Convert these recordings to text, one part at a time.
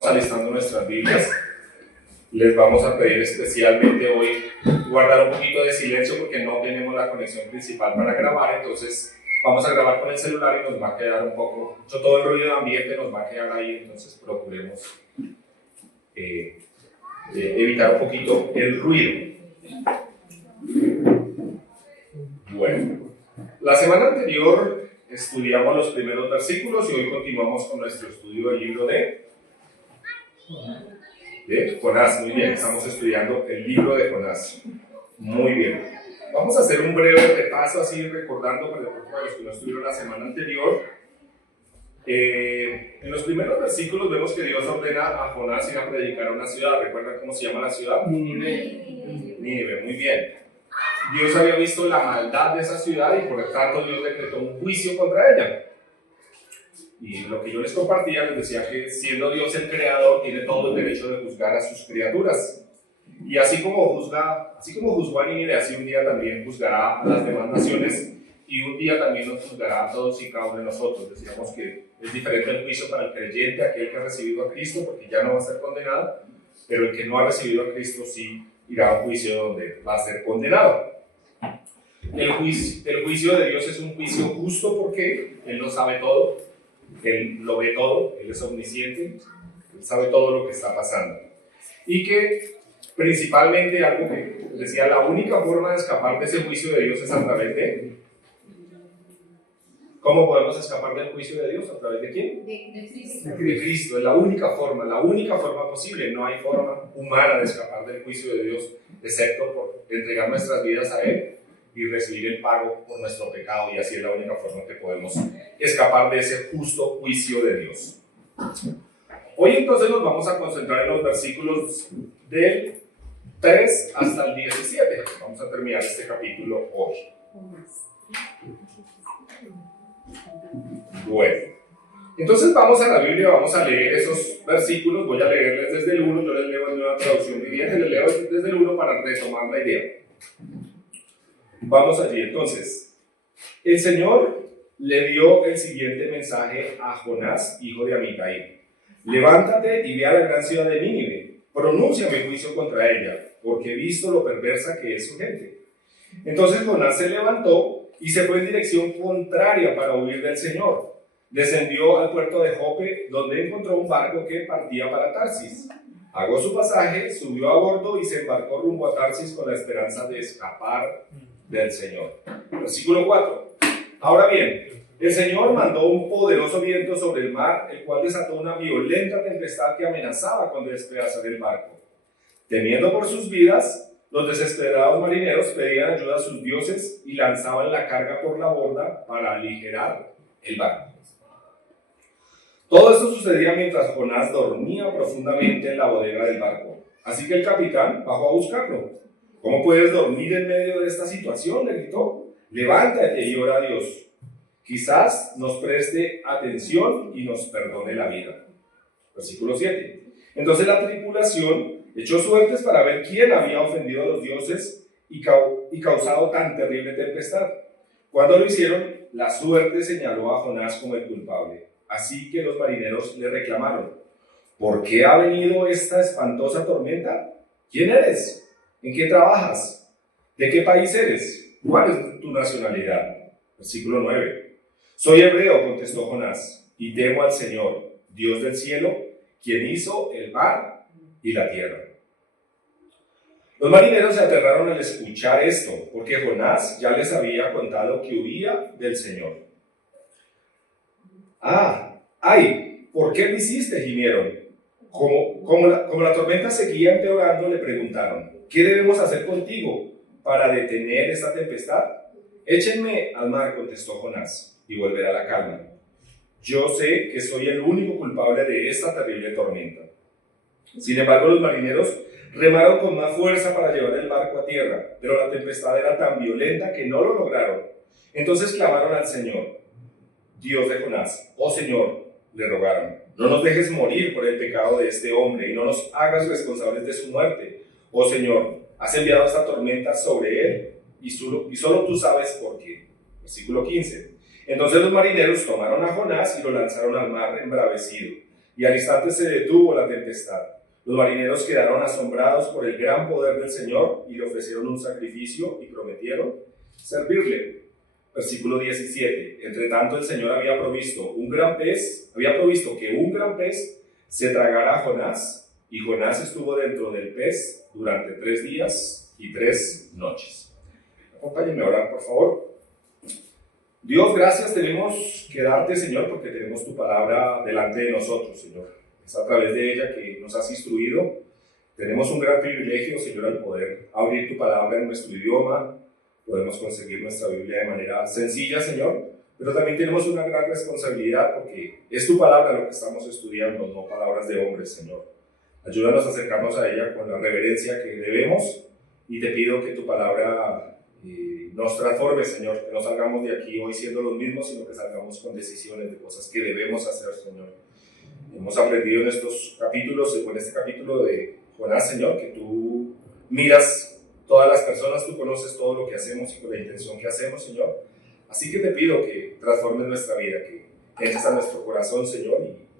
alistando nuestras Biblias. Les vamos a pedir especialmente hoy guardar un poquito de silencio porque no tenemos la conexión principal para grabar, entonces vamos a grabar con el celular y nos va a quedar un poco, todo el ruido de ambiente nos va a quedar ahí, entonces procuremos evitar un poquito el ruido. Bueno, la semana anterior estudiamos los primeros versículos y hoy continuamos con nuestro estudio del libro de Jonás. Muy bien, estamos estudiando el libro de Jonás. Muy bien. Vamos a hacer un breve repaso, así recordando para los que no estuvieron la semana anterior. En los primeros versículos vemos que Dios ordena a Jonás ir a predicar a una ciudad. ¿Recuerdan cómo se llama la ciudad? Nínive, muy bien. Dios había visto la maldad de esa ciudad y por lo tanto Dios decretó un juicio contra ella. Y lo que yo les compartía, les decía que siendo Dios el creador, tiene todo el derecho de juzgar a sus criaturas. Y así como juzgó a Nínive, así un día también juzgará a las demás naciones y un día también nos juzgará a todos y cada uno de nosotros. Decíamos que es diferente el juicio para el creyente, aquel que ha recibido a Cristo, porque ya no va a ser condenado, pero el que no ha recibido a Cristo sí irá a un juicio donde va a ser condenado. El juicio de Dios es un juicio justo porque Él lo sabe todo, Él lo ve todo, Él es omnisciente, Él sabe todo lo que está pasando. Y que principalmente, algo que decía, la única forma de escapar de ese juicio de Dios es a través de... ¿Cómo podemos escapar del juicio de Dios? ¿A través de quién? De Cristo. De Cristo, es la única forma posible. No hay forma humana de escapar del juicio de Dios, excepto por entregar nuestras vidas a Él y recibir el pago por nuestro pecado, y así es la única forma que podemos escapar de ese justo juicio de Dios. Hoy entonces nos vamos a concentrar en los versículos del 3 hasta el 17. Vamos a terminar este capítulo hoy. Bueno, entonces vamos a la Biblia, vamos a leer esos versículos. Voy a leerles desde el 1, yo les leo en una traducción viviente, les leo desde el 1 para retomar la idea. Vamos allí, entonces. El Señor le dio el siguiente mensaje a Jonás, hijo de Amitai: levántate y ve a la gran ciudad de Nínive, pronuncia mi juicio contra ella, porque he visto lo perversa que es su gente. Entonces Jonás se levantó y se fue en dirección contraria para huir del Señor. Descendió al puerto de Jope, donde encontró un barco que partía para Tarsis. Pagó su pasaje, subió a bordo y se embarcó rumbo a Tarsis con la esperanza de escapar del Señor. Versículo 4. Ahora bien, el Señor mandó un poderoso viento sobre el mar, el cual desató una violenta tempestad que amenazaba con despedazar el barco. Temiendo por sus vidas, los desesperados marineros pedían ayuda a sus dioses y lanzaban la carga por la borda para aligerar el barco. Todo esto sucedía mientras Jonás dormía profundamente en la bodega del barco. Así que el capitán bajó a buscarlo. ¿Cómo puedes dormir en medio de esta situación?, le gritó. Levántate y ora a Dios. Quizás nos preste atención y nos perdone la vida. Versículo 7. Entonces la tripulación echó suertes para ver quién había ofendido a los dioses y causado tan terrible tempestad. Cuando lo hicieron, la suerte señaló a Jonás como el culpable. Así que los marineros le reclamaron: ¿por qué ha venido esta espantosa tormenta? ¿Quién eres? ¿En qué trabajas? ¿De qué país eres? ¿Cuál es tu nacionalidad? Versículo 9. Soy hebreo, contestó Jonás, y temo al Señor, Dios del cielo, quien hizo el mar y la tierra. Los marineros se aterraron al escuchar esto, porque Jonás ya les había contado que huía del Señor. ¡Ay! ¿Por qué lo hiciste?, gimieron. Como la tormenta seguía empeorando, le preguntaron: ¿qué debemos hacer contigo para detener esta tempestad? Échenme al mar, contestó Jonás, y volverá la calma. Yo sé que soy el único culpable de esta terrible tormenta. Sin embargo, los marineros remaron con más fuerza para llevar el barco a tierra, pero la tempestad era tan violenta que no lo lograron. Entonces clamaron al Señor, Dios de Jonás. Oh Señor, le rogaron, no nos dejes morir por el pecado de este hombre y no nos hagas responsables de su muerte. Oh Señor, has enviado esta tormenta sobre él y solo tú sabes por qué. Versículo 15. Entonces los marineros tomaron a Jonás y lo lanzaron al mar embravecido. y al instante se detuvo la tempestad. Los marineros quedaron asombrados por el gran poder del Señor y le ofrecieron un sacrificio y prometieron servirle. Versículo 17. Entre tanto el Señor había provisto que un gran pez se tragara a Jonás, y Jonás estuvo dentro del pez durante 3 días y 3 noches. Acompáñenme a orar, por favor. Dios, gracias tenemos que darte, Señor, porque tenemos tu palabra delante de nosotros, Señor. Es a través de ella que nos has instruido. Tenemos un gran privilegio, Señor, al poder abrir tu palabra en nuestro idioma. Podemos conseguir nuestra Biblia de manera sencilla, Señor, pero también tenemos una gran responsabilidad porque es tu palabra lo que estamos estudiando, no palabras de hombres, Señor. Ayúdanos a acercarnos a ella con la reverencia que debemos y te pido que tu palabra nos transforme, Señor, que no salgamos de aquí hoy siendo los mismos, sino que salgamos con decisiones de cosas que debemos hacer, Señor. Hemos aprendido en estos capítulos, en este capítulo de Jonás, Señor, que tú miras todas las personas, tú conoces todo lo que hacemos y con la intención que hacemos, Señor. Así que te pido que transformes nuestra vida, que entres a nuestro corazón, Señor,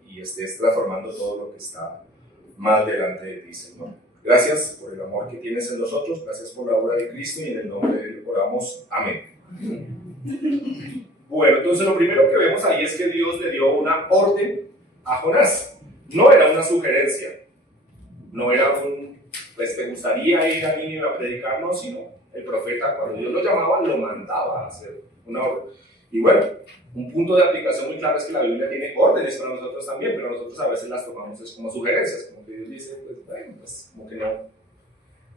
y estés transformando todo lo que está mal delante de ti, Señor. Gracias por el amor que tienes en nosotros, gracias por la obra de Cristo y en el nombre de Él oramos. Amén. Bueno, entonces lo primero que vemos ahí es que Dios le dio una orden a Jonás. No era una sugerencia, no era pues te gustaría ir a Nínive a predicar, no, sino el profeta cuando Dios lo llamaba lo mandaba a hacer una orden. Y bueno, un punto de aplicación muy claro es que la Biblia tiene órdenes para nosotros también, pero nosotros a veces las tomamos como sugerencias, como que Dios dice, pues bueno, pues como que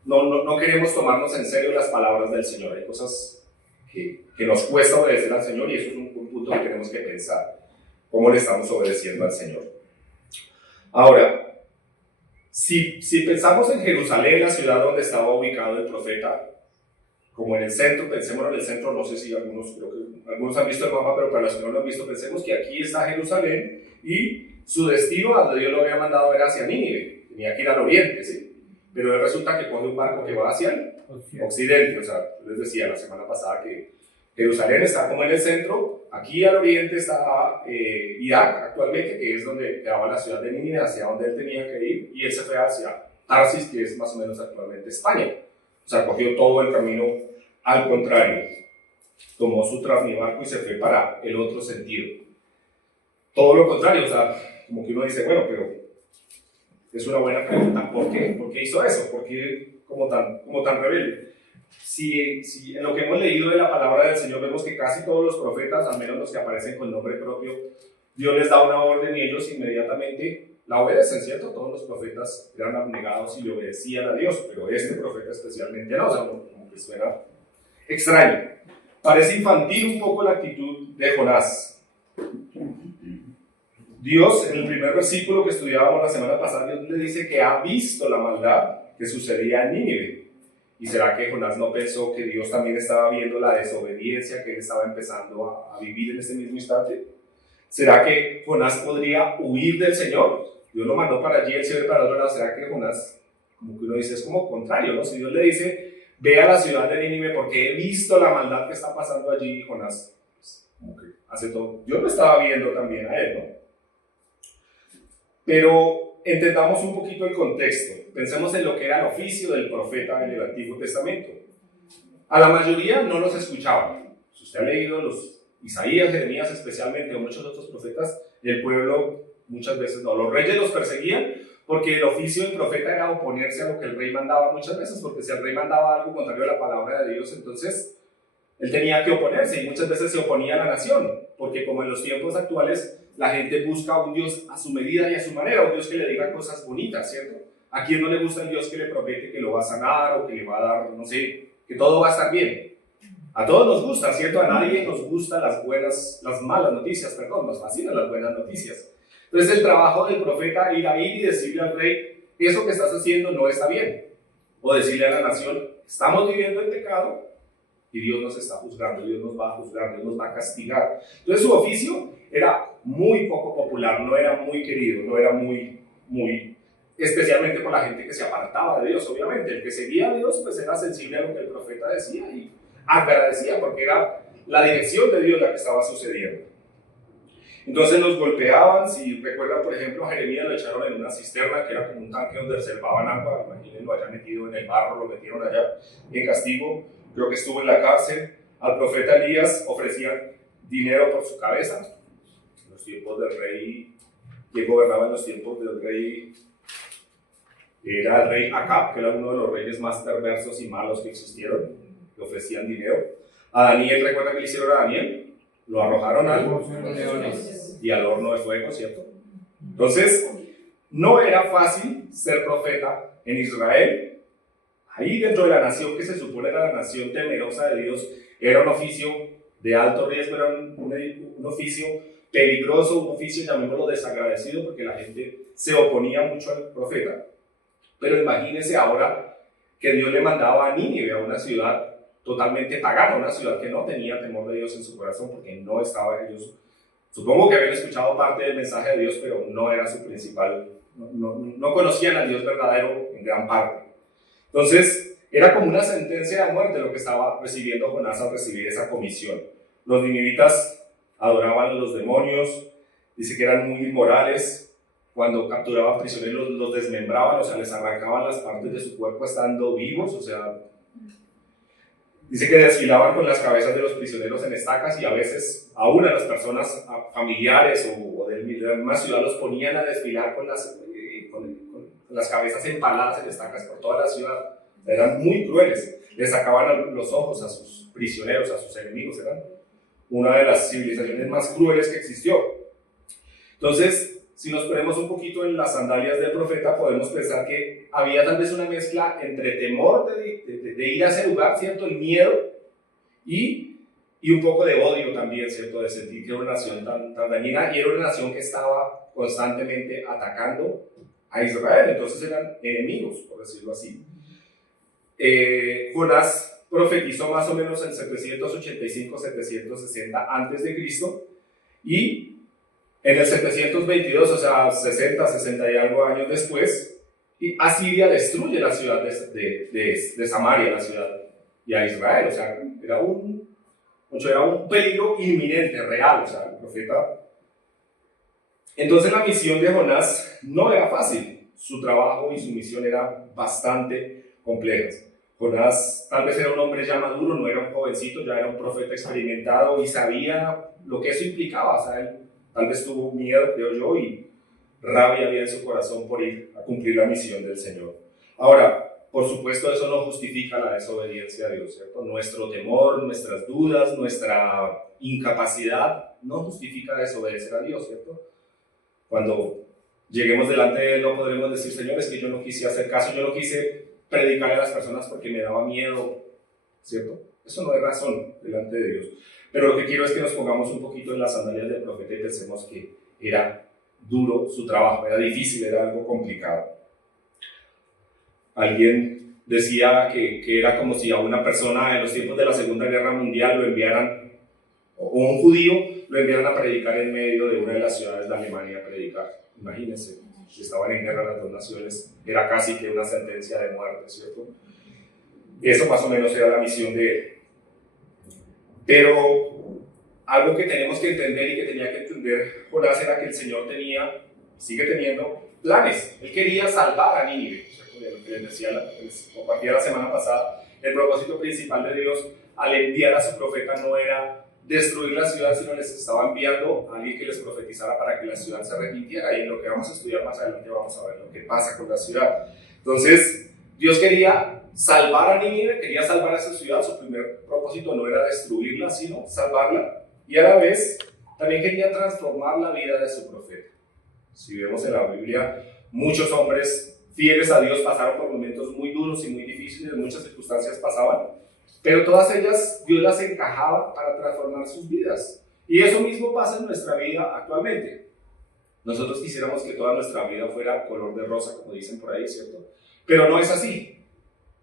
no queremos tomarnos en serio las palabras del Señor. Hay cosas que nos cuesta obedecer al Señor y eso es un punto que tenemos que pensar, cómo le estamos obedeciendo al Señor. Ahora, si pensamos en Jerusalén, la ciudad donde estaba ubicado el profeta, como en el centro, pensémonos en el centro, no sé si algunos han visto el mapa, pero para los que no lo han visto, pensemos que aquí está Jerusalén y su destino a donde Dios lo había mandado era hacia Nínive, tenía que ir al oriente, ¿sí? Pero resulta que coge un barco que va hacia el occidente, o sea, les decía la semana pasada que Jerusalén está como en el centro, aquí al oriente está Irak actualmente, que es donde quedaba la ciudad de Nínive, hacia donde él tenía que ir, y él se fue hacia Tarsis, que es más o menos actualmente España. O sea, cogió todo el camino al contrario. Tomó su barco y se fue para el otro sentido. Todo lo contrario, o sea, como que uno dice, bueno, pero es una buena pregunta. ¿Por qué? ¿Por qué hizo eso? ¿Por qué como tan rebelde? Si en lo que hemos leído de la palabra del Señor vemos que casi todos los profetas, al menos los que aparecen con nombre propio, Dios les da una orden y ellos inmediatamente la obedecen, ¿cierto? Todos los profetas eran abnegados y le obedecían a Dios, pero este profeta especialmente no, o sea, como que suena extraño. Parece infantil un poco la actitud de Jonás. Dios, en el primer versículo que estudiábamos la semana pasada, Dios le dice que ha visto la maldad que sucedía en Nínive. ¿Y será que Jonás no pensó que Dios también estaba viendo la desobediencia que él estaba empezando a vivir en ese mismo instante? ¿Será que Jonás podría huir del Señor? Dios lo mandó para allí, él se ve para el otro lado. ¿Será que Jonás, como que uno dice, es como contrario, ¿no? Si Dios le dice, ve a la ciudad de Nínive porque he visto la maldad que está pasando allí, Jonás, pues, como que hace todo. Dios lo estaba viendo también a él, ¿no? Pero entendamos un poquito el contexto. Pensemos en lo que era el oficio del profeta en el Antiguo Testamento. A la mayoría no los escuchaban. Si usted ha leído los Isaías, Jeremías especialmente, o muchos otros profetas, el pueblo muchas veces no. Los reyes los perseguían porque el oficio del profeta era oponerse a lo que el rey mandaba muchas veces, porque si el rey mandaba algo contrario a la palabra de Dios, entonces él tenía que oponerse y muchas veces se oponía a la nación, porque como en los tiempos actuales la gente busca un Dios a su medida y a su manera, un Dios que le diga cosas bonitas, ¿cierto? ¿A quién no le gusta el Dios que le promete que lo va a sanar o que le va a dar, no sé, que todo va a estar bien? A todos nos gusta, ¿cierto? A nadie nos gustan las malas noticias, perdón, nos fascinan las buenas noticias. Entonces el trabajo del profeta era ir ahí y decirle al rey, eso que estás haciendo no está bien. O decirle a la nación, estamos viviendo en pecado y Dios nos está juzgando, Dios nos va a juzgar, Dios nos va a castigar. Entonces su oficio era muy poco popular, no era muy querido, no era muy, especialmente por la gente que se apartaba de Dios, obviamente. El que seguía a Dios pues era sensible a lo que el profeta decía y agradecía porque era la dirección de Dios la que estaba sucediendo. Entonces los golpeaban. Si recuerdan, por ejemplo, a Jeremías lo echaron en una cisterna que era como un tanque donde reservaban agua. Imaginen, lo hayan metido en el barro, lo metieron allá en castigo. Creo que estuvo en la cárcel. Al profeta Elías ofrecían dinero por su cabeza. En los tiempos del rey, que gobernaba en los tiempos del rey, era el rey Acab, que era uno de los reyes más perversos y malos que existieron. Le ofrecían dinero. A Daniel, ¿recuerda que le hicieron a Daniel? Lo arrojaron al leones y al horno de fuego, ¿cierto? Entonces, no era fácil ser profeta en Israel. Ahí dentro de la nación que se supone era la nación temerosa de Dios, era un oficio de alto riesgo, era un oficio peligroso, un oficio, llamémoslo, desagradecido, porque la gente se oponía mucho al profeta. Pero imagínense ahora que Dios le mandaba a Nínive, a una ciudad totalmente pagana, una ciudad que no tenía temor de Dios en su corazón, porque no estaba ellos. Supongo que habían escuchado parte del mensaje de Dios, pero no era su principal, no conocían al Dios verdadero en gran parte. Entonces, era como una sentencia de muerte lo que estaba recibiendo Jonás al recibir esa comisión. Los ninivitas adoraban a los demonios, dice que eran muy inmorales. Cuando capturaban prisioneros los desmembraban, o sea, les arrancaban las partes de su cuerpo estando vivos, o sea, dice que desfilaban con las cabezas de los prisioneros en estacas y a veces aún a las personas familiares o de la misma ciudad los ponían a desfilar con las cabezas empaladas en estacas por toda la ciudad. Eran muy crueles, les sacaban los ojos a sus prisioneros, a sus enemigos, eran una de las civilizaciones más crueles que existió. Entonces, si nos ponemos un poquito en las sandalias del profeta, podemos pensar que había tal vez una mezcla entre temor de ir a ese lugar, ¿cierto? El miedo y un poco de odio también, ¿cierto? De sentir que era una nación tan dañina y era una nación que estaba constantemente atacando a Israel. Entonces eran enemigos, por decirlo así. Jonás profetizó más o menos en 785-760 antes de Cristo y en el 722, o sea, 60 y algo años después, Asiria destruye la ciudad de Samaria, la ciudad, y a Israel. O sea, era un peligro inminente, real, o sea, el profeta. Entonces la misión de Jonás no era fácil. Su trabajo y su misión era bastante compleja. Jonás tal vez era un hombre ya maduro, no era un jovencito, ya era un profeta experimentado y sabía lo que eso implicaba. O sea, él tal vez tuvo miedo, creo yo, y rabia había en su corazón por ir a cumplir la misión del Señor. Ahora, por supuesto, eso no justifica la desobediencia a Dios, ¿cierto? Nuestro temor, nuestras dudas, nuestra incapacidad no justifica desobedecer a Dios, ¿cierto? Cuando lleguemos delante de Él no podremos decir, Señor, es que yo no quise hacer caso, yo no quise predicar a las personas porque me daba miedo, ¿cierto? Eso no es razón delante de Dios. Pero lo que quiero es que nos pongamos un poquito en las sandalias del profeta y pensemos que era duro su trabajo, era difícil, era algo complicado. Alguien decía que era como si a una persona en los tiempos de la Segunda Guerra Mundial lo enviaran, o un judío lo enviaran a predicar en medio de una de las ciudades de Alemania a predicar. Imagínense, si estaban en guerra las dos naciones, era casi que una sentencia de muerte, ¿cierto? Eso más o menos era la misión de él. Pero algo que tenemos que entender y que tenía que entender Jonás era que el Señor sigue teniendo planes. Él quería salvar a Nínive, de lo que les decía, les compartía la semana pasada. El propósito principal de Dios al enviar a su profeta no era destruir la ciudad, sino les estaba enviando a alguien que les profetizara para que la ciudad se arrepintiera. Y en lo que vamos a estudiar más adelante vamos a ver lo que pasa con la ciudad. Entonces, Dios quería salvar a Nínive, quería salvar a esa ciudad. Su primer propósito no era destruirla, sino salvarla. Y a la vez, también quería transformar la vida de su profeta. Si vemos en la Biblia, muchos hombres fieles a Dios pasaron por momentos muy duros y muy difíciles, muchas circunstancias pasaban, pero todas ellas Dios las encajaba para transformar sus vidas. Y eso mismo pasa en nuestra vida actualmente. Nosotros quisiéramos que toda nuestra vida fuera color de rosa, como dicen por ahí, ¿cierto? Pero no es así.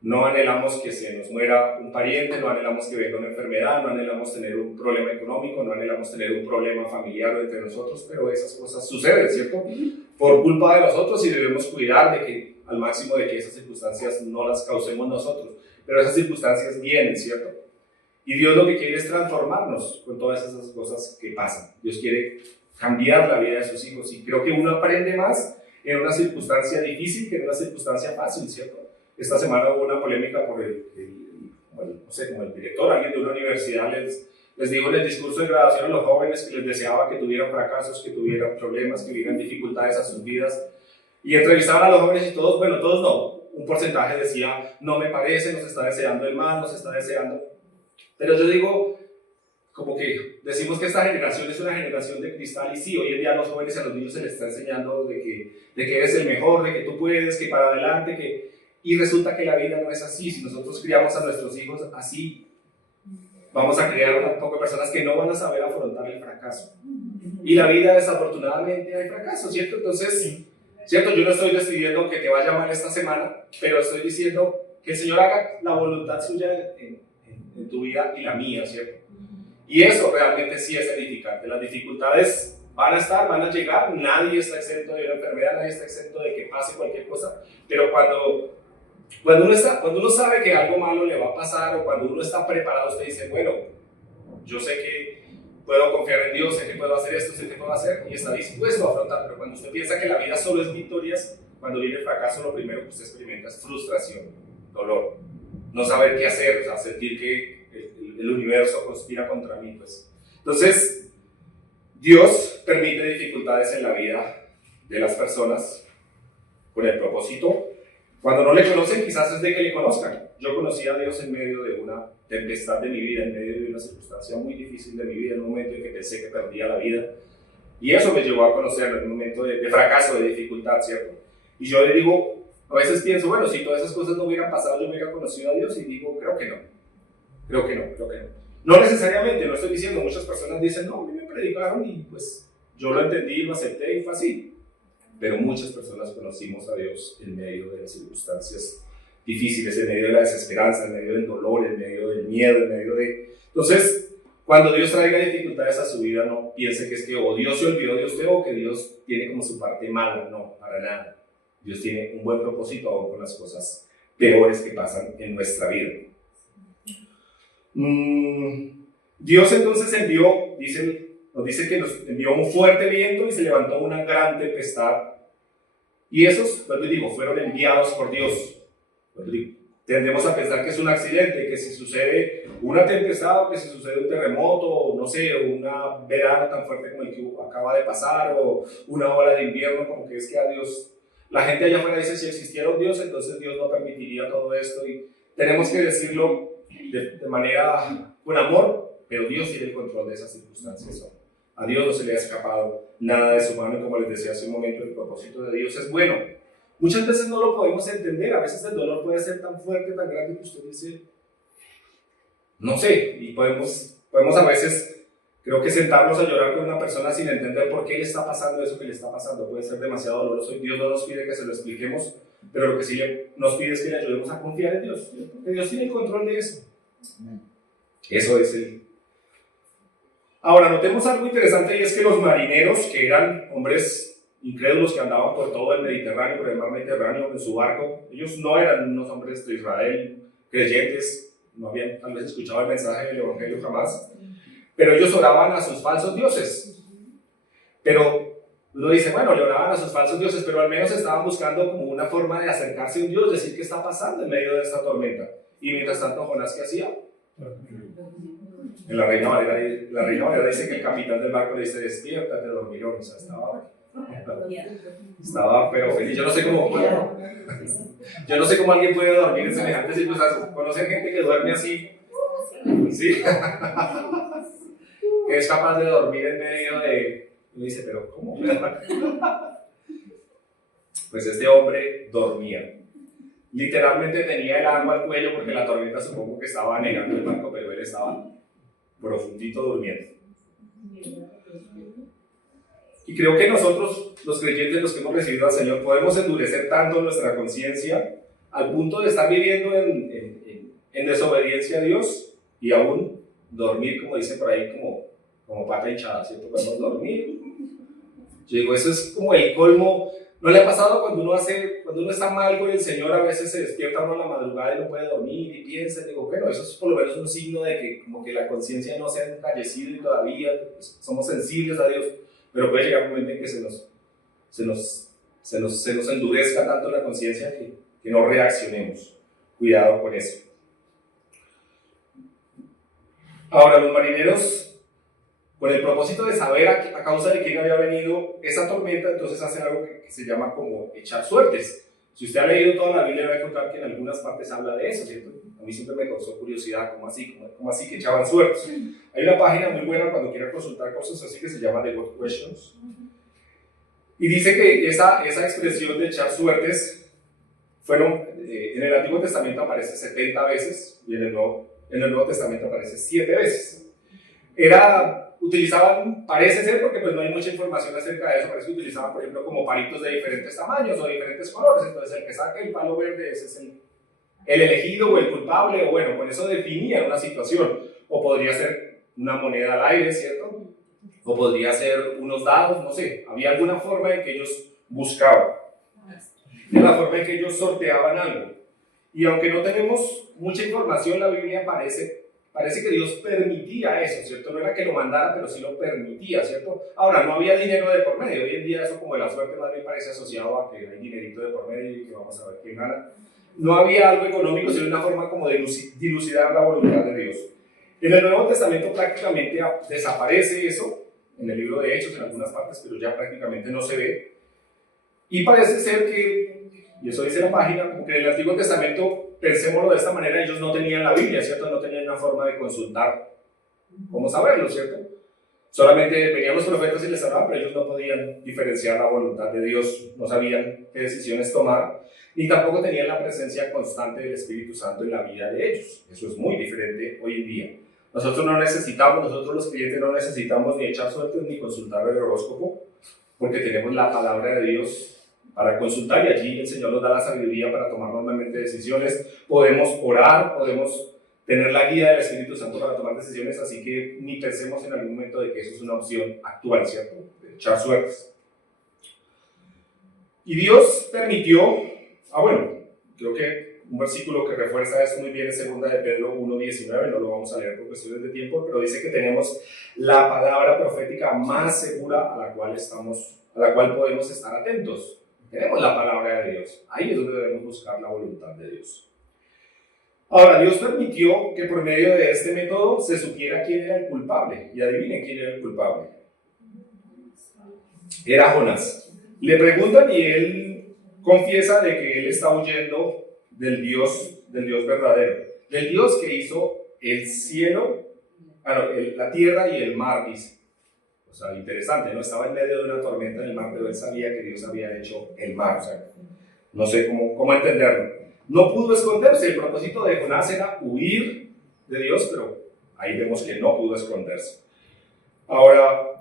No anhelamos que se nos muera un pariente, no anhelamos que venga una enfermedad, no anhelamos tener un problema económico, no anhelamos tener un problema familiar entre nosotros, pero esas cosas suceden, ¿cierto? Por culpa de nosotros y debemos cuidar de que al máximo de que esas circunstancias no las causemos nosotros. Pero esas circunstancias vienen, ¿cierto? Y Dios lo que quiere es transformarnos con todas esas cosas que pasan. Dios quiere cambiar la vida de sus hijos. Y creo que uno aprende más en una circunstancia difícil que en una circunstancia fácil, ¿cierto? Esta semana hubo una polémica por no sé, como el director, alguien de una universidad les dijo en el discurso de graduación a los jóvenes que les deseaba que tuvieran fracasos, que tuvieran problemas, que hubieran dificultades a sus vidas. Y entrevistaban a los jóvenes y todos, bueno, todos no. Un porcentaje decía, no me parece, nos está deseando el mal, nos está deseando. Pero yo digo, como que decimos que esta generación es una generación de cristal, y sí, hoy en día a los jóvenes y a los niños se les está enseñando de que eres el mejor, de que tú puedes, que para adelante, y resulta que la vida no es así. Si nosotros criamos a nuestros hijos así, vamos a criar un poco de personas que no van a saber afrontar el fracaso. Y la vida, desafortunadamente, hay fracaso, ¿cierto? Entonces, ¿cierto? Yo no estoy decidiendo que te vaya mal esta semana, pero estoy diciendo que el Señor haga la voluntad suya en tu vida y la mía, ¿cierto? Y eso realmente sí es edificante. Las dificultades van a estar, van a llegar, nadie está exento de una enfermedad, nadie está exento de que pase cualquier cosa, pero cuando uno sabe que algo malo le va a pasar, o cuando uno está preparado, usted dice, bueno, yo sé que puedo confiar en Dios, sé que puedo hacer esto, sé que puedo hacer, y está dispuesto a afrontar. Pero cuando usted piensa que la vida solo es victorias, cuando viene el fracaso, lo primero que usted experimenta es frustración, dolor, no saber qué hacer, o sea, sentir que el universo conspira contra mí, pues. Entonces, Dios permite dificultades en la vida de las personas con el propósito. Cuando no le conocen, quizás es de que le conozcan. Yo conocí a Dios en medio de una tempestad de mi vida, en medio de una circunstancia muy difícil de mi vida, en un momento en que pensé que perdía la vida. Y eso me llevó a conocerlo en un momento de fracaso, de dificultad, ¿cierto? Y yo le digo, a veces pienso, bueno, si todas esas cosas no hubieran pasado, yo hubiera conocido a Dios, y digo, creo que no. No necesariamente, no estoy diciendo, muchas personas dicen, no, a mí me predicaron y pues yo lo entendí, lo acepté y fue así. Pero muchas personas conocimos a Dios en medio de las circunstancias difíciles, en medio de la desesperanza, en medio del dolor, en medio del miedo, en medio de... Entonces, cuando Dios traiga dificultades a su vida, no piense que es que o Dios se olvidó de usted o que Dios tiene como su parte mala. No, para nada. Dios tiene un buen propósito aún con las cosas peores que pasan en nuestra vida. Dios entonces nos dice que nos envió un fuerte viento y se levantó una gran tempestad. Y esos, fueron enviados por Dios. Tendemos a pensar que es un accidente, que si sucede una tempestad, o que si sucede un terremoto, o no sé, una verano tan fuerte como el que acaba de pasar, o una ola de invierno, como que es que a Dios, la gente allá afuera dice, si existiera un Dios, entonces Dios no permitiría todo esto. Y tenemos que decirlo de manera con amor, pero Dios tiene el control de esas circunstancias. A Dios no se le ha escapado nada de su mano, y como les decía hace un momento, el propósito de Dios es bueno. Muchas veces no lo podemos entender, a veces el dolor puede ser tan fuerte, tan grande que usted dice, no sé, y podemos a veces, creo que sentarnos a llorar con una persona sin entender por qué le está pasando eso que le está pasando. Puede ser demasiado doloroso y Dios no nos pide que se lo expliquemos, pero lo que sí nos pide es que le ayudemos a confiar en Dios, porque Dios tiene el control de eso. Eso es el... Ahora, notemos algo interesante, y es que los marineros, que eran hombres incrédulos que andaban por todo el Mediterráneo, por el mar Mediterráneo, en su barco, ellos no eran unos hombres de Israel creyentes, no habían tal vez escuchado el mensaje del Evangelio jamás, pero ellos oraban a sus falsos dioses. Pero uno dice, bueno, le oraban a sus falsos dioses, pero al menos estaban buscando como una forma de acercarse a un Dios, decir qué está pasando en medio de esta tormenta. Y mientras tanto, Jonás, ¿qué hacía? En la Reina Valera dice que el capitán del barco le dice, despiértate, dormilón. O sea, estaba pero feliz. Yo no sé cómo alguien puede dormir en semejantes circunstancias. ¿Conocen gente que duerme así? ¿Sí? Que es capaz de dormir en medio de... Uno dice, pero ¿cómo? Pues este hombre dormía. Literalmente tenía el agua al cuello, porque la tormenta supongo que estaba anegando el barco, pero él estaba profundito durmiendo. Y creo que nosotros, los creyentes, los que hemos recibido al Señor, podemos endurecer tanto nuestra conciencia al punto de estar viviendo en desobediencia a Dios y aún dormir, como dice por ahí, como pata hinchada, ¿cierto? Podemos dormir. Yo digo, eso es como el colmo. ¿No le ha pasado cuando uno está mal con el Señor, a veces se despierta uno a la madrugada y no puede dormir y piensa, y digo, bueno, eso es por lo menos un signo de que como que la conciencia no se ha encallecido y todavía pues, somos sensibles a Dios? pero puede llegar un momento en que se nos endurezca tanto la conciencia que no reaccionemos. Cuidado con eso. Ahora, los marineros, con el propósito de saber a causa de quién había venido esa tormenta, entonces hacen algo que se llama como echar suertes. Si usted ha leído toda la Biblia, va a encontrar que en algunas partes habla de eso, ¿cierto? A mí siempre me causó curiosidad, ¿cómo así que echaban suertes? Hay una página muy buena cuando quiera consultar cosas así que se llama The God Questions. Y dice que esa expresión de echar suertes en el Antiguo Testamento aparece 70 veces y en el Nuevo Testamento aparece 7 veces. Utilizaban, parece ser, porque pues no hay mucha información acerca de eso, parece que utilizaban, por ejemplo, como palitos de diferentes tamaños o diferentes colores. Entonces, el que saque el palo verde, ese es el elegido o el culpable, o bueno, con eso definían una situación. O podría ser una moneda al aire, ¿cierto? O podría ser unos dados, no sé. Había alguna forma en que ellos buscaban, de la forma en que ellos sorteaban algo. Y aunque no tenemos mucha información, la Biblia parece que Dios permitía eso, ¿cierto? No era que lo mandara, pero sí lo permitía, ¿cierto? Ahora, no había dinero de por medio. Hoy en día eso como de la suerte más bien parece asociado a que hay dinerito de por medio y que vamos a ver quién gana. No había algo económico, sino una forma como de dilucidar la voluntad de Dios. En el Nuevo Testamento prácticamente desaparece eso, en el libro de Hechos en algunas partes, pero ya prácticamente no se ve. Y parece ser que, y eso dice la página, como que en el Antiguo Testamento, pensémoslo de esta manera, ellos no tenían la Biblia, ¿cierto? No tenían una forma de consultar cómo saberlo, ¿cierto? Solamente venían los profetas y les hablaban, pero ellos no podían diferenciar la voluntad de Dios, no sabían qué decisiones tomar, ni tampoco tenían la presencia constante del Espíritu Santo en la vida de ellos. Eso es muy diferente hoy en día. Nosotros los creyentes no necesitamos ni echar suertes ni consultar el horóscopo, porque tenemos la palabra de Dios para consultar, y allí el Señor nos da la sabiduría para tomar normalmente decisiones. Podemos orar, podemos tener la guía del Espíritu Santo para tomar decisiones, así que ni pensemos en algún momento de que eso es una opción actual, ¿cierto? De echar suertes. Y Dios permitió, creo que un versículo que refuerza eso muy bien es 2 de Pedro 1:19, no lo vamos a leer por cuestiones de tiempo, pero dice que tenemos la palabra profética más segura a la cual podemos estar atentos. Tenemos la palabra de Dios. Ahí es donde debemos buscar la voluntad de Dios. Ahora, Dios permitió que por medio de este método se supiera quién era el culpable. Y adivinen quién era el culpable. Era Jonás. Le preguntan y él confiesa de que él está huyendo del Dios verdadero. Del Dios que hizo el cielo, la tierra y el mar, dice. O sea, interesante, ¿no? Estaba en medio de una tormenta en el mar, pero él sabía que Dios había hecho el mar. O sea, no sé cómo entenderlo. No pudo esconderse. El propósito de Jonás era huir de Dios, pero ahí vemos que no pudo esconderse. Ahora,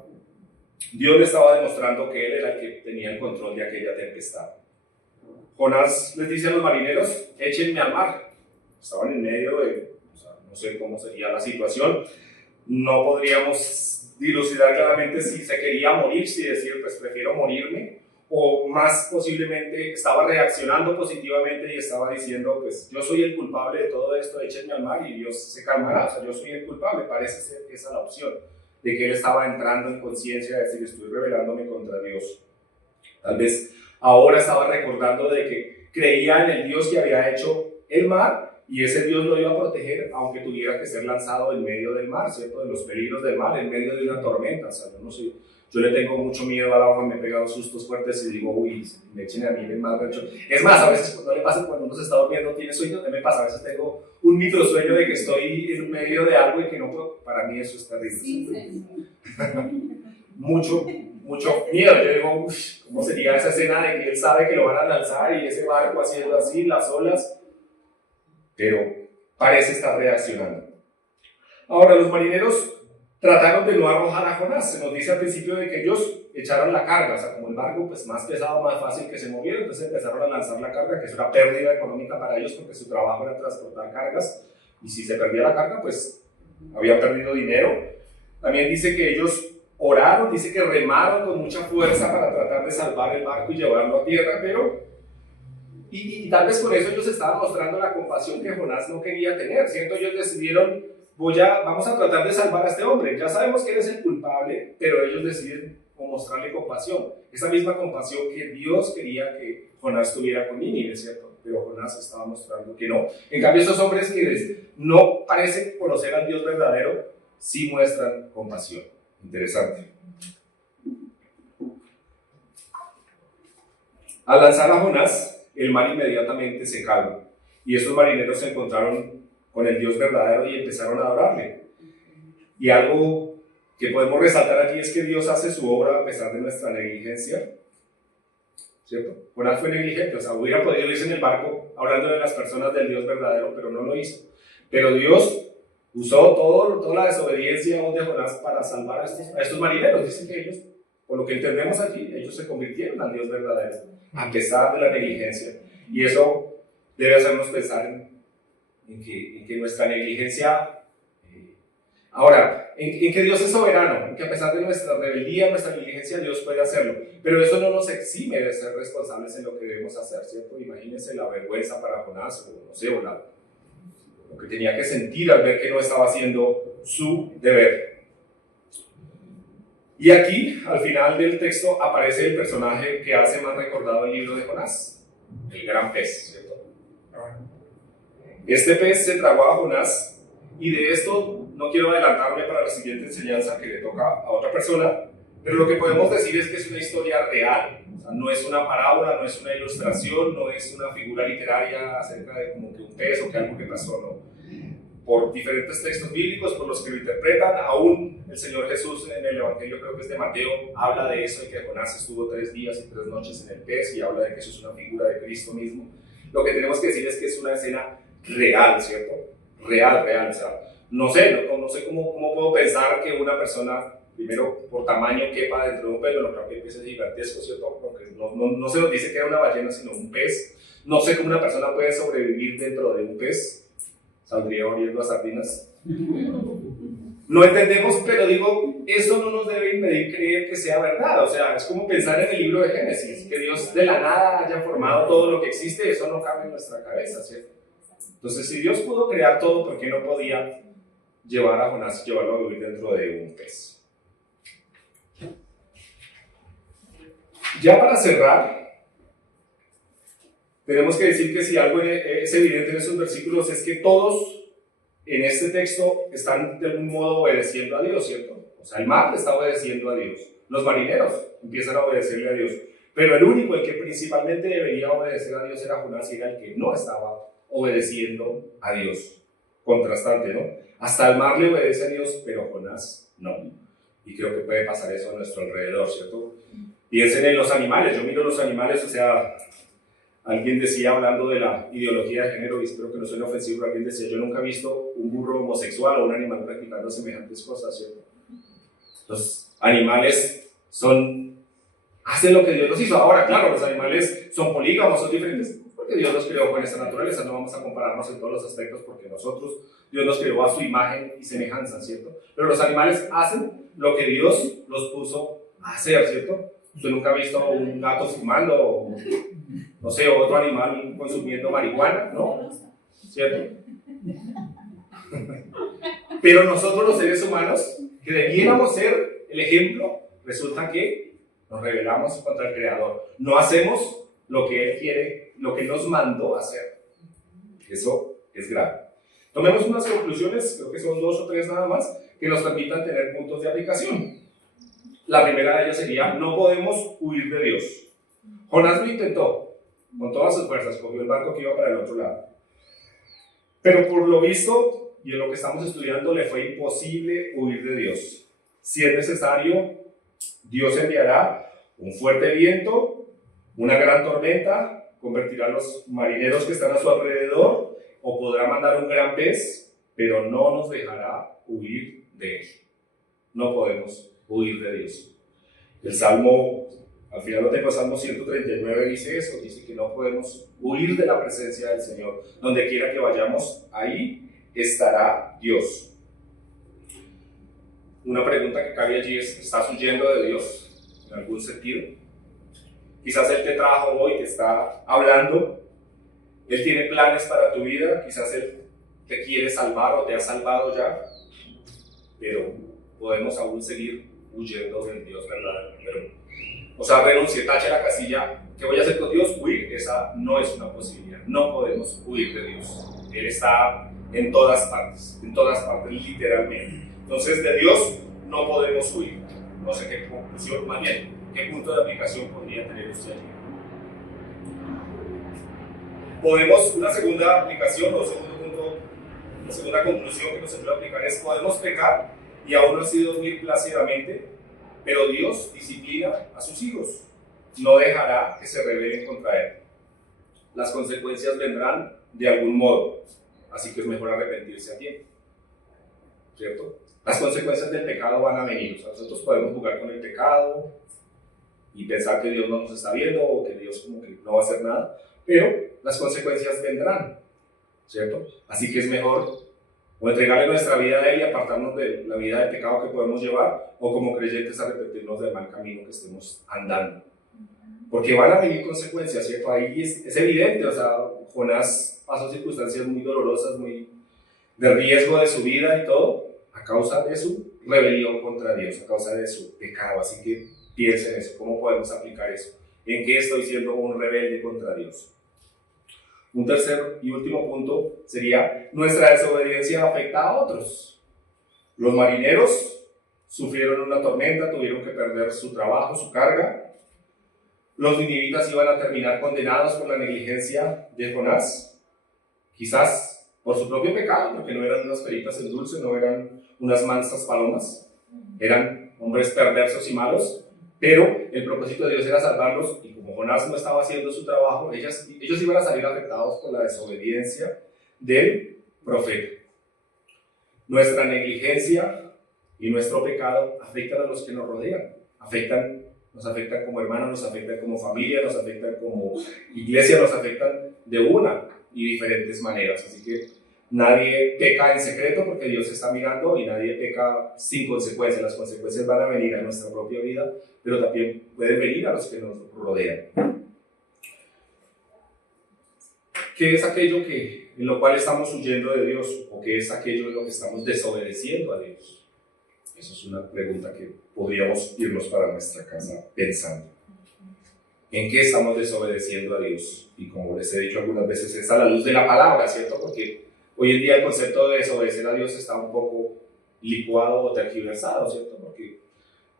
Dios le estaba demostrando que él era el que tenía el control de aquella tempestad. Jonás les dice a los marineros, échenme al mar. Estaban en medio no sé cómo sería la situación. No podríamos dilucidar claramente si se quería morir, si decir, pues prefiero morirme, o más posiblemente estaba reaccionando positivamente y estaba diciendo, pues yo soy el culpable de todo esto, échenme al mar y Dios se calmará. O sea, yo soy el culpable. Parece ser que esa es la opción, de que él estaba entrando en conciencia de decir, estoy rebelándome contra Dios. Tal vez ahora estaba recordando de que creía en el Dios que había hecho el mar, y ese Dios lo iba a proteger, aunque tuviera que ser lanzado en medio del mar, ¿cierto? De los peligros del mar, en medio de una tormenta. O sea, yo no sé, yo le tengo mucho miedo al agua, me he pegado sustos fuertes y digo, uy, me echen a mí en el mar. Es más, a veces cuando le pasa, cuando uno se está durmiendo, tiene sueño, me pasa, a veces tengo un microsueño de que estoy en medio de algo y que no puedo. Para mí eso es terrible. Sí. mucho miedo. Yo digo, uff, ¿cómo sería esa escena de que él sabe que lo van a lanzar y ese barco haciendo así, las olas? Pero parece estar reaccionando. Ahora, los marineros trataron de no arrojar a Jonás. Se nos dice al principio de que ellos echaron la carga, o sea, como el barco pues más pesado, más fácil que se moviera, entonces empezaron a lanzar la carga, que es una pérdida económica para ellos porque su trabajo era transportar cargas, y si se perdía la carga, pues habían perdido dinero. También dice que ellos oraron, dice que remaron con mucha fuerza para tratar de salvar el barco y llevarlo a tierra, pero y tal vez con eso ellos estaban mostrando la compasión que Jonás no quería tener, ¿cierto? Ellos decidieron, vamos a tratar de salvar a este hombre, ya sabemos que él es el culpable, pero ellos deciden, o mostrarle compasión. Esa misma compasión que Dios quería que Jonás tuviera con Nínive, ¿cierto? Pero Jonás estaba mostrando que no. En cambio, estos hombres que no parecen conocer al Dios verdadero, sí muestran compasión. Interesante. Al lanzar a Jonás, el mar inmediatamente se calma. Y esos marineros se encontraron con el Dios verdadero y empezaron a adorarle. Y algo que podemos resaltar aquí es que Dios hace su obra a pesar de nuestra negligencia, ¿cierto? Jonás fue negligente, o sea, hubiera podido irse en el barco hablando de las personas del Dios verdadero, pero no lo hizo. Pero Dios usó toda la desobediencia de Jonás para salvar a estos marineros. Dicen que ellos, por lo que entendemos aquí, ellos se convirtieron al Dios verdadero, a pesar de la negligencia. Y eso debe hacernos pensar en que nuestra negligencia... Ahora, en que Dios es soberano, en que a pesar de nuestra rebeldía, nuestra negligencia, Dios puede hacerlo. Pero eso no nos exime de ser responsables en lo que debemos hacer, ¿cierto? Imagínense la vergüenza para Jonás, o no sé, o lo que tenía que sentir al ver que no estaba haciendo su deber. Y aquí, al final del texto, aparece el personaje que hace más recordado el libro de Jonás, el gran pez, ¿cierto? Este pez se tragó a Jonás, y de esto no quiero adelantarme para la siguiente enseñanza que le toca a otra persona, pero lo que podemos decir es que es una historia real. O sea, no es una parábola, no es una ilustración, no es una figura literaria acerca de como que un pez o que algo que pasó, ¿no? Por diferentes textos bíblicos, por los que lo interpretan, aún el Señor Jesús en el Evangelio, creo que es de Mateo, habla de eso, de que Jonás estuvo 3 días y 3 noches en el pez, y habla de que eso es una figura de Cristo mismo. Lo que tenemos que decir es que es una escena real, ¿cierto? Real, o sea, no sé cómo puedo pensar que una persona, primero por tamaño, quepa dentro de un pez. Bueno, creo que el pez es gigantesco, ¿cierto? Porque no se nos dice que era una ballena, sino un pez. No sé cómo una persona puede sobrevivir dentro de un pez. Saldría oliendo a sardinas. No entendemos, pero digo, eso no nos debe impedir creer que sea verdad. O sea, es como pensar en el libro de Génesis, que Dios de la nada haya formado todo lo que existe. Eso no cabe en nuestra cabeza, ¿cierto? Entonces, si Dios pudo crear todo, ¿por qué no podía llevar a Jonás y llevarlo a vivir dentro de un pez? Ya para cerrar, tenemos que decir que si algo es evidente en esos versículos es que todos en este texto están de algún modo obedeciendo a Dios, ¿cierto? O sea, el mar está obedeciendo a Dios, los marineros empiezan a obedecerle a Dios, pero el único, el que principalmente debería obedecer a Dios era Jonás, y era el que no estaba obedeciendo a Dios. Contrastante, ¿no? Hasta el mar le obedece a Dios, pero Jonás no. Y creo que puede pasar eso a nuestro alrededor, ¿cierto? Piensen en los animales. Yo miro los animales, o sea, alguien decía, hablando de la ideología de género, y espero que no suene ofensivo, alguien decía, yo nunca he visto un burro homosexual o un animal practicando semejantes cosas, ¿cierto? Los animales hacen lo que Dios los hizo. Ahora, claro, los animales son polígamos, son diferentes, porque Dios los creó con esta naturaleza. No vamos a compararnos en todos los aspectos, porque Dios nos creó a su imagen y semejanza, ¿cierto? Pero los animales hacen lo que Dios los puso a hacer, ¿cierto? Usted nunca ha visto un gato fumando, o, no sé, otro animal consumiendo marihuana, ¿no? ¿Cierto? Pero nosotros los seres humanos, que debiéramos ser el ejemplo, resulta que nos rebelamos contra el Creador. No hacemos lo que Él quiere, lo que nos mandó hacer. Eso es grave. Tomemos unas conclusiones, creo que son 2 o 3 nada más, que nos permitan tener puntos de aplicación. La primera de ellas sería, no podemos huir de Dios. Jonás lo intentó, con todas sus fuerzas, cogió el barco que iba para el otro lado. Pero por lo visto, y en lo que estamos estudiando, le fue imposible huir de Dios. Si es necesario, Dios enviará un fuerte viento, una gran tormenta, convertirá a los marineros que están a su alrededor, o podrá mandar un gran pez, pero no nos dejará huir de Él. No podemos huir de Dios. El Salmo, al final lo tengo, Salmo 139 dice eso, dice que no podemos huir de la presencia del Señor. Donde quiera que vayamos, ahí estará Dios. Una pregunta que cabe allí es, ¿estás huyendo de Dios en algún sentido? Quizás Él te trajo hoy, te está hablando, Él tiene planes para tu vida, quizás Él te quiere salvar o te ha salvado ya, pero podemos aún seguir huyendo del Dios verdadero. Pero, o sea, renuncié, tache la casilla. ¿Qué voy a hacer con Dios? Huir. Esa no es una posibilidad. No podemos huir de Dios. Él está en todas partes literalmente. Entonces, de Dios no podemos huir. No sé qué conclusión, más bien, qué punto de aplicación podría tener usted allí. Podemos, una segunda aplicación o segundo punto, la segunda conclusión que nos ayuda a aplicar es: podemos pecar y aún así dormir plácidamente, pero Dios disciplina a sus hijos. No dejará que se rebelen contra Él. Las consecuencias vendrán de algún modo, así que es mejor arrepentirse a tiempo, ¿cierto? Las consecuencias del pecado van a venir. O sea, nosotros podemos jugar con el pecado y pensar que Dios no nos está viendo o que Dios como que no va a hacer nada, pero las consecuencias vendrán, ¿cierto? Así que es mejor o entregarle nuestra vida a Él y apartarnos de la vida de pecado que podemos llevar, o como creyentes arrepentirnos del mal camino que estemos andando. Porque van a venir consecuencias, ¿cierto? Ahí es evidente, o sea, Jonás pasó circunstancias muy dolorosas, muy de riesgo de su vida y todo, a causa de su rebelión contra Dios, a causa de su pecado. Así que piensen en eso, ¿cómo podemos aplicar eso? ¿En qué estoy siendo un rebelde contra Dios? Un tercer y último punto sería: nuestra desobediencia afecta a otros. Los marineros sufrieron una tormenta, tuvieron que perder su trabajo, su carga. Los ninivitas iban a terminar condenados por la negligencia de Jonás, quizás por su propio pecado, porque no eran unas peritas en dulce, no eran unas mansas palomas, eran hombres perversos y malos, pero el propósito de Dios era salvarlos, y como Jonás no estaba haciendo su trabajo, ellos iban a salir afectados por la desobediencia del profeta. Nuestra negligencia y nuestro pecado afectan a los que nos rodean, nos afectan como hermanos, nos afectan como familia, nos afectan como iglesia, nos afectan de una y diferentes maneras. Así que nadie peca en secreto porque Dios está mirando, y nadie peca sin consecuencias. Las consecuencias van a venir a nuestra propia vida, pero también pueden venir a los que nos rodean. ¿Qué es aquello en lo cual estamos huyendo de Dios? ¿O qué es aquello en lo que estamos desobedeciendo a Dios? Esa es una pregunta que podríamos irnos para nuestra casa pensando. ¿En qué estamos desobedeciendo a Dios? Y como les he dicho algunas veces, es a la luz de la palabra, ¿cierto? Porque hoy en día el concepto de desobedecer a Dios está un poco licuado o tergiversado, ¿cierto? Porque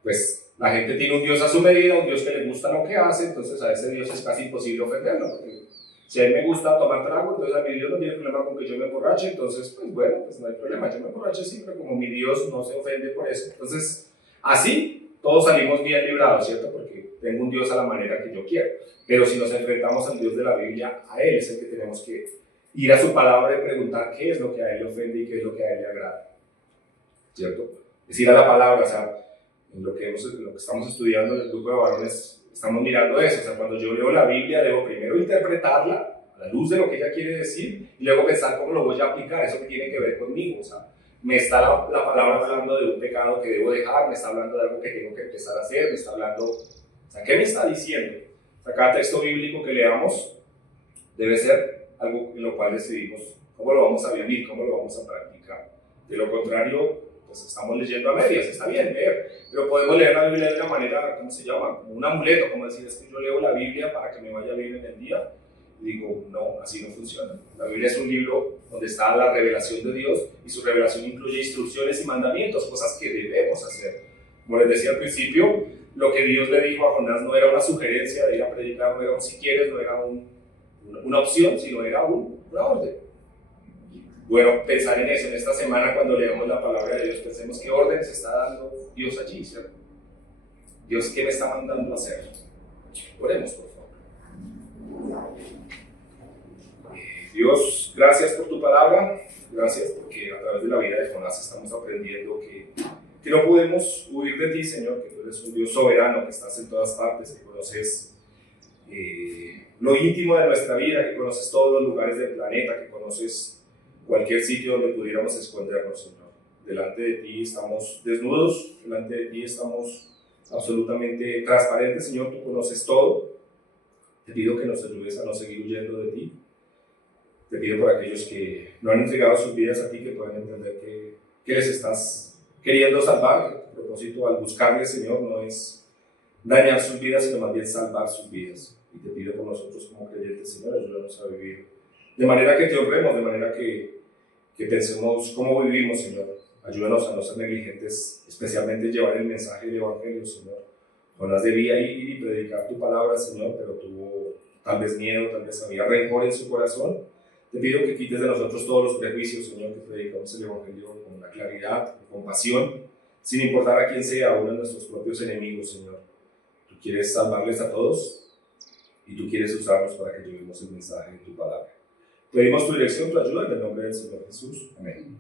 pues la gente tiene un Dios a su medida, un Dios que le gusta lo que hace, entonces a ese Dios es casi imposible ofenderlo, porque si a mí me gusta tomar trago, entonces a mi Dios no tiene problema con que yo me emborrache, entonces pues bueno, pues no hay problema, yo me emborrache siempre, como mi Dios no se ofende por eso. Entonces así todos salimos bien librados, ¿cierto? Porque tengo un Dios a la manera que yo quiero. Pero si nos enfrentamos al Dios de la Biblia, a Él es el que tenemos que ir a su palabra y preguntar qué es lo que a Él le ofende y qué es lo que a Él le agrada, ¿cierto? Es ir a la palabra. O sea, en lo que estamos estudiando en el grupo de varones, estamos mirando eso. O sea, cuando yo leo la Biblia, debo primero interpretarla a la luz de lo que ella quiere decir, y luego pensar cómo lo voy a aplicar, eso que tiene que ver conmigo. O sea, me está la palabra hablando de un pecado que debo dejar, me está hablando de algo que tengo que empezar a hacer, me está hablando, o sea, ¿qué me está diciendo? O sea, cada texto bíblico que leamos debe ser algo en lo cual decidimos cómo lo vamos a vivir, cómo lo vamos a practicar. De lo contrario, pues estamos leyendo a medias. Está bien leer, pero podemos leer la Biblia de una manera, ¿cómo se llama? Como un amuleto, como decir, es que yo leo la Biblia para que me vaya bien en el día. Y digo, no, así no funciona. La Biblia es un libro donde está la revelación de Dios, y su revelación incluye instrucciones y mandamientos, cosas que debemos hacer. Como les decía al principio, lo que Dios le dijo a Jonás no era una sugerencia de ir a predicar, no era un si quieres, no era una opción, sino era una orden. Bueno, pensar en eso en esta semana cuando leamos la palabra de Dios, pensemos qué orden se está dando Dios allí, ¿cierto? Dios, ¿qué me está mandando a hacer? Oremos, por favor. Dios, gracias por tu palabra, gracias porque a través de la vida de Jonás estamos aprendiendo que no podemos huir de ti, Señor, que tú eres un Dios soberano, que estás en todas partes, que conoces lo íntimo de nuestra vida, que conoces todos los lugares del planeta, que conoces cualquier sitio donde pudiéramos escondernos, Señor. Delante de ti estamos desnudos, delante de ti estamos absolutamente transparentes, Señor, tú conoces todo. Te pido que nos ayudes a no seguir huyendo de ti. Te pido por aquellos que no han entregado sus vidas a ti, que puedan entender que les estás queriendo salvar, que tu propósito al buscarle, Señor, no es dañar sus vidas, sino más bien salvar sus vidas. Y te pido por nosotros como creyentes, Señor, ayúdanos a vivir de manera que te honremos, de manera que pensemos cómo vivimos, Señor. Ayúdanos a no ser negligentes, especialmente en llevar el mensaje del Evangelio, Señor. Jonás debía ir y predicar tu palabra, Señor, pero tuvo tal vez miedo, tal vez había rencor en su corazón. Te pido que quites de nosotros todos los prejuicios, Señor, que predicamos el Evangelio con la claridad, con compasión, sin importar a quién sea, aún a nuestros propios enemigos, Señor. Tú quieres salvarles a todos y tú quieres usarnos para que llevemos el mensaje de tu palabra. Pedimos tu dirección, tu ayuda, en el nombre del Señor Jesús. Amén.